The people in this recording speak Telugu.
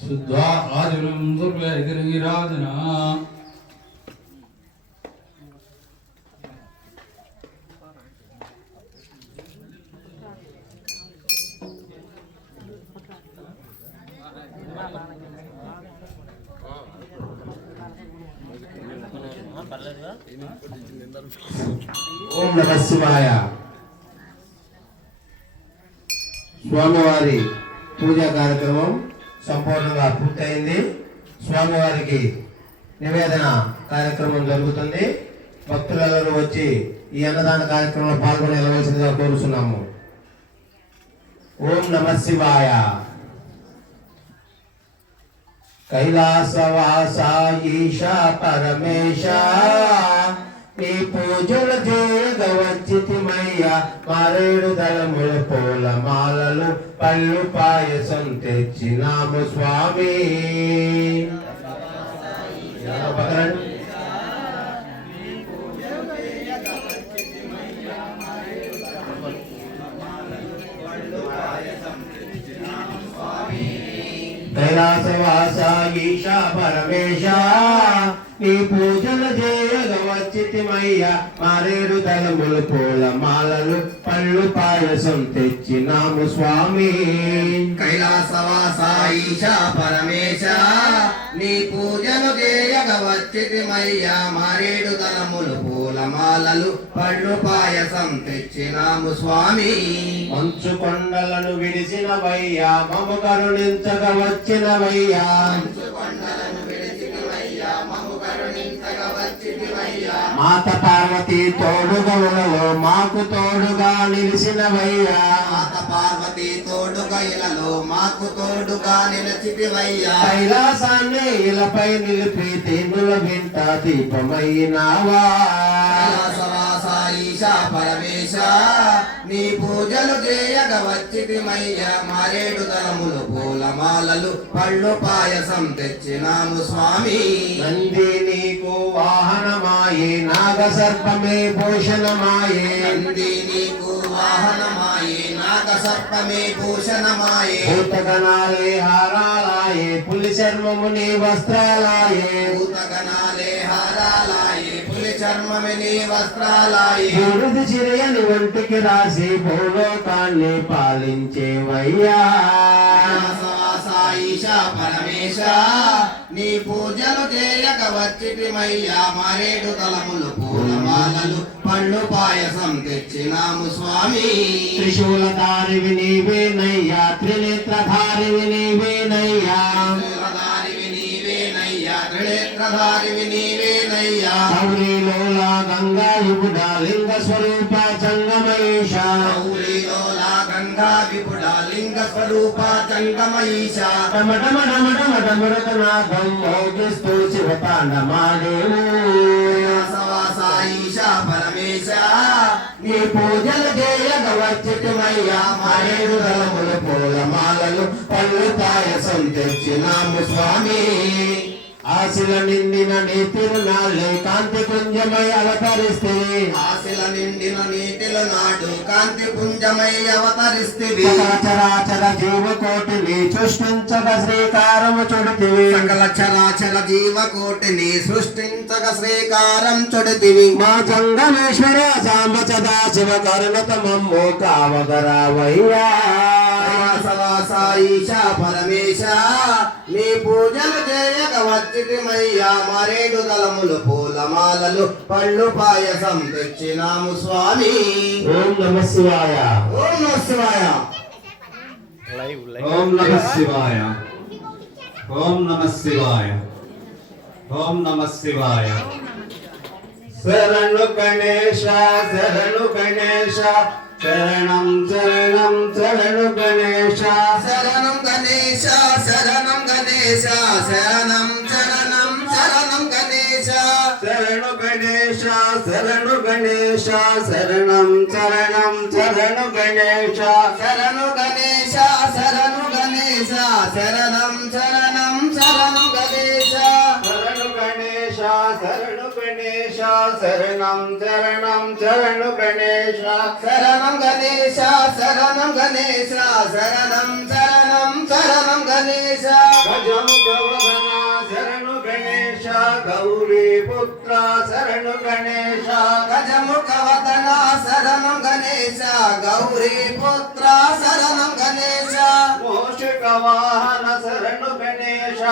शुद्धा आजनम दुर्गराजना ఓం నమః శివాయ. స్వామివారి పూజా కార్యక్రమం సంపూర్ణంగా పూర్తయింది. స్వామివారికి నివేదన కార్యక్రమం జరుగుతుంది. భక్తులందరూ వచ్చి ఈ అన్నదాన కార్యక్రమంలో పాల్గొని వెళ్ళవలసిందిగా కోరుతున్నాము. ఓం నమః శివాయ. కైలాసవాస ఈశా పరమేశ నీ పూజలు చేయగవచ్చితిమయ్యా. మారేడు దళముల పూల మాలలు పళ్ళు పాయసం తెచ్చినాము స్వామి. కైలాసవాస ఈశా పరమేశ నీ పూజలు చేయగవచ్చితిమయ్యా. మారేడు దళములు పూల మాలలు పళ్ళు పాయసం తెచ్చినాము స్వామి. కైలాసవాస ఈశా పరమేశ నీ పూజలు చేయగవచ్చితిమయ్యా. మారేడు దళములు పూల మాలలు పళ్ళు పాయసం తెచ్చినాము స్వామి. మంచు కొండలను విడిసినవయ్యా మము కరుణించగ వచ్చినవయ్యా. మాత పార్వతి తోడుగవులలో మాకు తోడుగా నిలిసినవయ్యా. మాత పార్వతి తోడుగా ఇలలో మాకు తోడుగా నిలిచితివయ్యా. కైలాసాన్ని ఇలపై నిలిపి తేనుల వెంట దీపమైనావా. కైలాసవాస ఈశా పరమేశ నీ పూజలు చేయగవచ్చితిమయ్యా. మారేడు దళములు పూల మాలలు పళ్ళు పాయసం తెచ్చినాము స్వామి. నంది నీకు వాహనమాయే నాగ సర్పమే భూషణమాయే. నంది నీకు వాహనమాయే నాగ సర్పమే భూషణమాయే. భూతగణాలే హారాలాయే పులి చర్మము నీ వస్త్రాలాయే. భూతగణాలే హారాలాయే పులి చర్మము నీ వస్త్రాలాయే. బూడిద చిరయని ఒంటికి రాసి భూలోకాన్ని పాలించేవయ్యా. కైలాసవాస ఈశా పరమేశ నీ పూజలు చేయగవచ్చితిమయ్యా. మారేడు దళములు పూల మాలలు పళ్ళు పాయసం తెచ్చినాము స్వామి. త్రిశూలధారివి నీవేనయ్యా. త్రినేత్రధారివి నీవేనయ్యా. త్రిశూలధారివి నీవేనయ్యా. త్రినేత్రధారివి నీవేనయ్యా. గౌరీలోలా గంగా యుగుడ లింగ స్వరూప జంగమయేశ. గౌరీలోలా గంగా విపుడ లింగ స్వరూప జంగమయేశ. డమడమడమడమడమడమడనాదం మోగిస్తూ శివతాండమాడేము. కైలాసవాస ఈశా పరమేశ నీ పూజలు చేయగవచ్చితిమయ్యా. మారేడు దళములు పూల మాలలు పళ్ళు పాయసం తెచ్చినాము స్వామి. ఆశల నిండిన నీ తిరునాళ్ళే కాంతి పుంజమై అవతరిస్తే. ఆశల నిండిన నీటిల నాడు కాంతి పుంజమై అవతరిస్తివి. చరాచర జీవకోటిని సృష్టించగ శ్రీకారము చుడితివి. సకల చరాచర జీవకోటిని సృష్టించగ శ్రీకారం చుడితివి. మా జంగమేశ్వర సాంబ సదా శివ కరుణతమమ్ము కావగరావయ్యా. కైలాసవాస ఈశా పరమేశ నీ పూజలు చేయగవచ్చితిమయ్యా. మారేడు దళములు పూల మాలలు పళ్ళు పాయసం తెచ్చినాము స్వామి. ఓం నమః శివాయ. ఓం నమః శివాయ. ఓం నమః శివాయ. ఓం నమః శివాయ. ఓం నమః శివాయ. శరణు గణేశ శరణు గణేశ శరణం శరణం శరణు గణేశ. శరణం గణేశ శరణం గణేశ శరణం శరణం శరణం గణేశ. శరణు గణేశ శరణు గణేశ శరణం చరణం శరణు గణేశ శరణు గణేశ శరణు గణేశ శరణం శరణం శరణు గణేశ శరణు గణేశ శరణు గణేశ శరణం చరణం శరణు గణేశ శరణం గణేశ శరణం గణేశ శరణం శరణం శరణం గణేశ గజముఖ వదన శరణు గణేశ గౌరీ పుత్ర శరణు గణేశ గజముఖ వదన శరణం గణేశ గౌరీ పుత్ర శరణం గణేశ మోషిక వాహన శరణు గణేశ